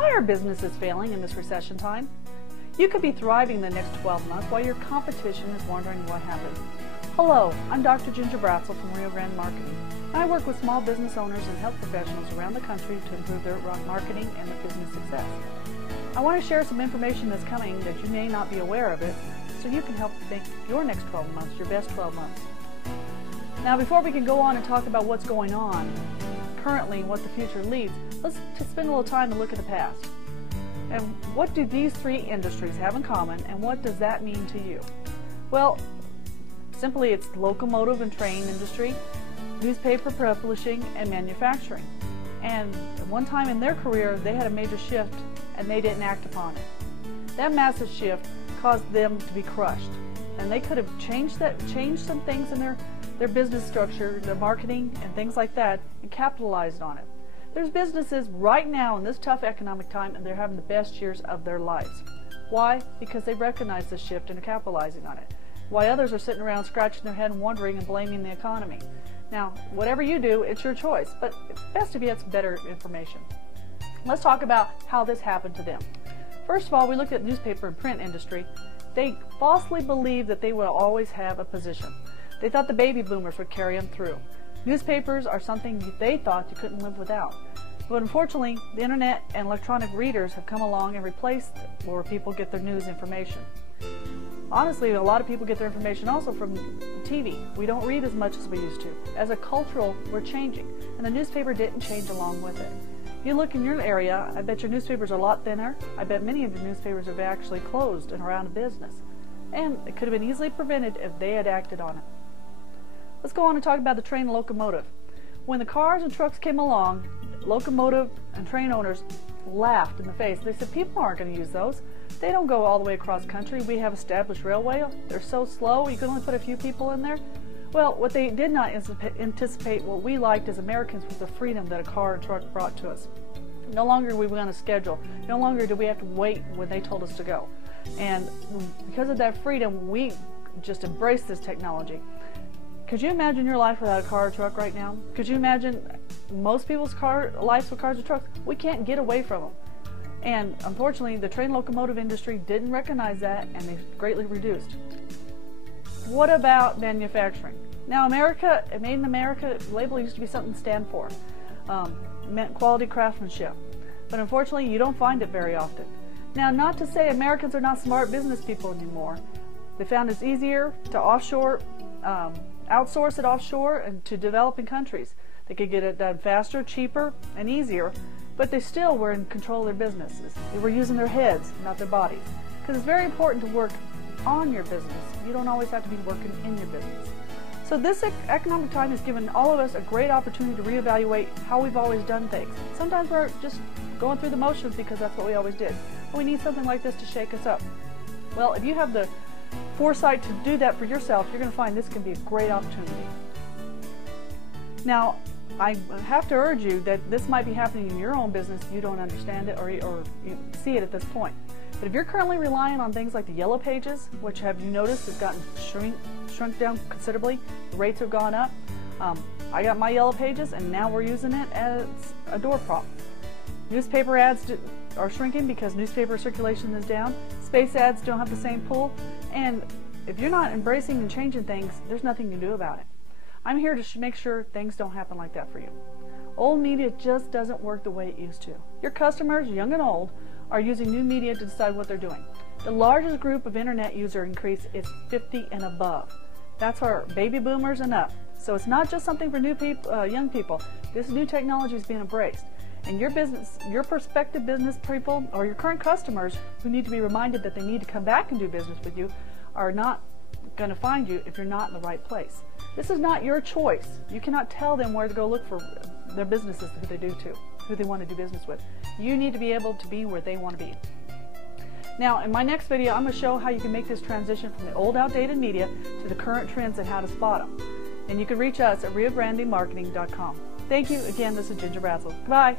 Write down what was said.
Why are businesses failing in this recession time? You could be thriving the next 12 months while your competition is wondering what happened. Hello, I'm Dr. Ginger Bratzel from Rio Grande Marketing. I work with small business owners and health professionals around the country to improve their marketing and their business success. I want to share some information that's coming that you may not be aware of it, so you can help make your next 12 months your best 12 months. Now, before we can go on and talk about what's going on currently and what the future leads, let's just spend a little time and look at the past. And what do these three industries have in common, and what does that mean to you? Well, simply it's the locomotive and train industry, newspaper publishing, and manufacturing. And at one time in their career, they had a major shift and they didn't act upon it. That massive shift caused them to be crushed. And they could have changed some things in their business structure, their marketing, and things like that, and capitalized on it. There's businesses right now in this tough economic time, and they're having the best years of their lives. Why? Because they recognize the shift and are capitalizing on it. While others are sitting around scratching their head and wondering and blaming the economy. Now, whatever you do, it's your choice, but it's best if you have some better information. Let's talk about how this happened to them. First of all, we looked at the newspaper and print industry. They falsely believed that they would always have a position. They thought the baby boomers would carry them through. Newspapers are something they thought you couldn't live without. But unfortunately, the internet and electronic readers have come along and replaced where people get their news information. Honestly, a lot of people get their information also from TV. We don't read as much as we used to. As a cultural, we're changing, and the newspaper didn't change along with it. If you look in your area, I bet your newspapers are a lot thinner. I bet many of the newspapers have actually closed and are out of business. And it could have been easily prevented if they had acted on it. Let's go on and talk about the train and locomotive. When the cars and trucks came along, locomotive and train owners laughed in the face. They said, people aren't going to use those. They don't go all the way across country. We have established railway. They're so slow, you can only put a few people in there. Well, what they did not anticipate, what we liked as Americans, was the freedom that a car and truck brought to us. No longer were we on a schedule. No longer did we have to wait when they told us to go. And because of that freedom, we just embraced this technology. Could you imagine your life without a car or truck right now? Could you imagine most people's lives with cars or trucks? We can't get away from them. And unfortunately, the train locomotive industry didn't recognize that, and they've greatly reduced. What about manufacturing? Now, America, Made in America label used to be something to stand for. Meant quality craftsmanship. But unfortunately, you don't find it very often. Now, not to say Americans are not smart business people anymore. They found it's easier to outsource it offshore and to developing countries. They could get it done faster, cheaper, and easier, but they still were in control of their businesses. They were using their heads, not their bodies. Because it's very important to work on your business. You don't always have to be working in your business. So this economic time has given all of us a great opportunity to reevaluate how we've always done things. Sometimes we're just going through the motions because that's what we always did. But we need something like this to shake us up. Well, if you have the foresight to do that for yourself, you're going to find this can be a great opportunity. Now, I have to urge you that this might be happening in your own business. You don't understand it or you see it at this point. But if you're currently relying on things like the yellow pages, which have you noticed has gotten shrunk down considerably, the rates have gone up. I got my yellow pages, and now we're using it as a door prop. Newspaper ads are shrinking because newspaper circulation is down. Space ads don't have the same pull. And if you're not embracing and changing things, there's nothing you can do about it. I'm here to make sure things don't happen like that for you. Old media just doesn't work the way it used to. Your customers, young and old, are using new media to decide what they're doing. The largest group of internet user increase is 50 and above. That's our baby boomers and up. So it's not just something for new people, young people. This new technology is being embraced. And your business, your prospective business people, or your current customers who need to be reminded that they need to come back and do business with you, are not going to find you if you're not in the right place. This is not your choice. You cannot tell them where to go look for their businesses, who they want to do business with. You need to be able to be where they want to be. Now, in my next video, I'm going to show how you can make this transition from the old outdated media to the current trends and how to spot them. And you can reach us at riograndemarketing.com. Thank you again. This is Ginger Bratzel. Goodbye.